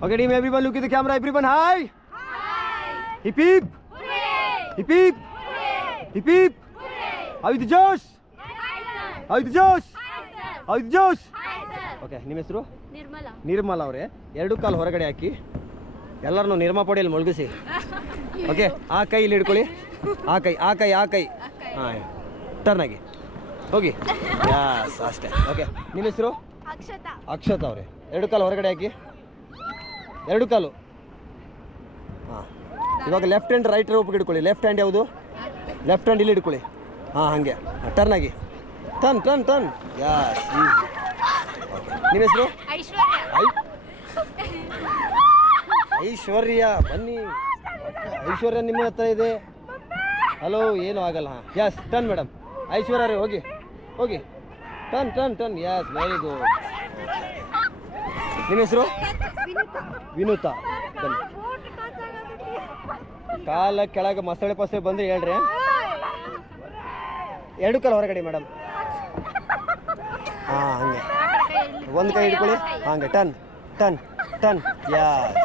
Okay, team, everyone look at the camera. Everyone, hi. Hi. Hip hip. Hooray. Hip hip. Hooray. Hip hip. Hooray. How is the Josh? Hi, how is the Josh? Hi, sir. How is the Josh? Hi, sir. Okay, ನಿಮ್ಮ ಹೆಸರು? ನಿರ್ಮಲಾ. ನಿರ್ಮಲಾ ಅವರೇ, ಎರಡು ಕಾಲು ಹೊರಗಡೆ ಹಾಕಿ ಎಲ್ಲರನ್ನು Nirma ಪೊಡಿಯಲ್ಲಿ ಮುಳುಗಿಸಿ. Okay, ಆ ಕೈ ಇಲ್ಲಿ ಹಿಡ್ಕೊಳ್ಳಿ. ಆ ಕೈ ಹಾಂ, ಟರ್ನ್ ಆಗಿ ಹೋಗಿ. ಯಾಸ್, ಅಷ್ಟೇ. ಓಕೆ, ನಿಮ್ಮ ಹೆಸರು? ಅಕ್ಷತಾ ಅವರೇ, ಎರಡು ಕಾಲು ಹೊರಗಡೆ ಹಾಕಿ, ಎರಡು ಕಾಲು. ಹಾಂ, ಇವಾಗ ಲೆಫ್ಟ್ ಹ್ಯಾಂಡ್ ರೈಟ್ ರೋಪ್ ಹಿಡ್ಕೊಳ್ಳಿ. ಲೆಫ್ಟ್ ಹ್ಯಾಂಡ್ ಯಾವುದು? ಲೆಫ್ಟ್ ಹ್ಯಾಂಡ್ ಇಲ್ಲಿ ಹಿಡ್ಕೊಳ್ಳಿ. ಹಾಂ, ಹಾಗೆ ಟರ್ನ್ ಆಗಿ, ಟರ್ನ್. As, easy. ಓಕೆ, ನಿಮ್ಮ ಹೆಸರು? ಐಶ್ವರ್ಯ, ಬನ್ನಿ. ಐಶ್ವರ್ಯ ನಿಮ್ಮ ಹತ್ರ ಇದೆ. ಹಲೋ, ಏನೂ ಆಗಲ್ಲ. ಹಾಂ, ಯಸ್, ಟರ್ನ್ ಮೇಡಮ್. ಐಶ್ವರ್ಯ ರೀ, ಹೋಗಿ ಟರ್ನ್. Yes, very good. ನಿಮ್ಮ ಹೆಸರು? ವಿನುತಾ. ಬನ್ನಿ. ಕಾಲ ಕೆಳಗೆ ಮಸಾಲೆ ಪಸಳೆ ಬಂದರೆ ಹೇಳ್ರಿ. ಎರಡು ಕಾಲು ಹೊರಗಡೆ ಮೇಡಮ್. ಹಾಂ, ಹಂಗೆ ಒಂದು ಕೈ ಹಿಡ್ಕೊಳ್ಳಿ. ಹಾಗೆ ಟರ್ನ್. Yes,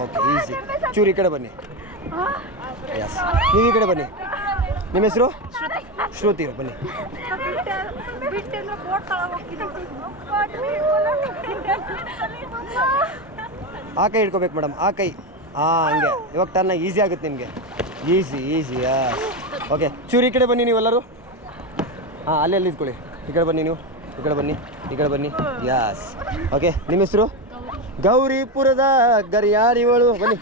okay, easy. ಚೂರು ಈ ಕಡೆ ಬನ್ನಿ. ಯಸ್, ನೀವು ಈ ಕಡೆ ಬನ್ನಿ. ನಿಮ್ಮ ಹೆಸರು? ಶ್ರುತಿ. ಬನ್ನಿ. ಆ ಕೈ ಹಿಡ್ಕೋಬೇಕು ಮೇಡಮ್, ಆ ಕೈ. ಹಾಂ, ಹಂಗೆ. ಇವಾಗ ಟರ್ನ್ ಈಸಿ ಆಗುತ್ತೆ ನಿಮಗೆ. ಈಸಿ. Yes, okay. ಚೂರು ಈ ಕಡೆ ಬನ್ನಿ ನೀವೆಲ್ಲರೂ. ಹಾಂ, ಅಲ್ಲಿ ಇದ್ಕೊಳ್ಳಿ. ಈ ಕಡೆ ಬನ್ನಿ ನೀವು. ಈ ಕಡೆ ಬನ್ನಿ. Yes, okay. ನಿಮ್ಮ ಹೆಸರು? ಗೌರಿಪುರದ ಗರಿಯಾರಿಗಳು. ಬನ್ನಿ.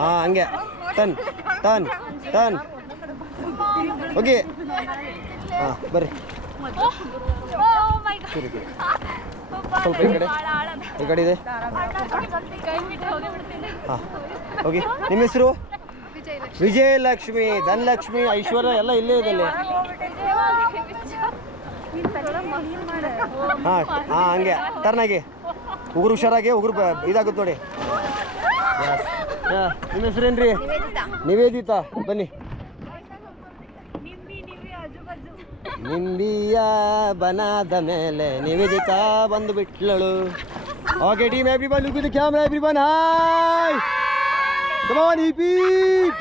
ಹಾಂ, ಹಂಗೆ ಟರ್ನ್. ಓಕೆ. ಹಾಂ, ಬರ್ರಿ. ಸ್ವಲ್ಪ ಈ ಕಡೆ ಇದೆ. ಹಾಂ, ಓಕೆ. ನಿಮ್ಮ ಹೆಸರು? ವಿಜಯಲಕ್ಷ್ಮಿ, ಧನಲಕ್ಷ್ಮಿ, ಐಶ್ವರ್ಯ ಎಲ್ಲ ಇಲ್ಲೇ ಇದೆ. ಹಾಂ, ಹಂಗೆ ಟರ್ನ್ ಆಗಿ. ಉಗುರು ಹುಷಾರಾಗಿ, ಉಗುರು ಇದಾಗುತ್ತೆ ನೋಡಿ. ನಿಮ್ಮ ಹೆಸರೇನ್ರಿ? ನಿವೇದಿತಾ. ಬನ್ನಿ. ನಿಂಬಿಯ ಬನಾದ ಮೇಲೆ ನಿವೇದಿತಾ ಬಂದು ಬಿಟ್ಲಳು. Okay, team, everyone look at the camera. Everyone, hi. Come on, hip hip.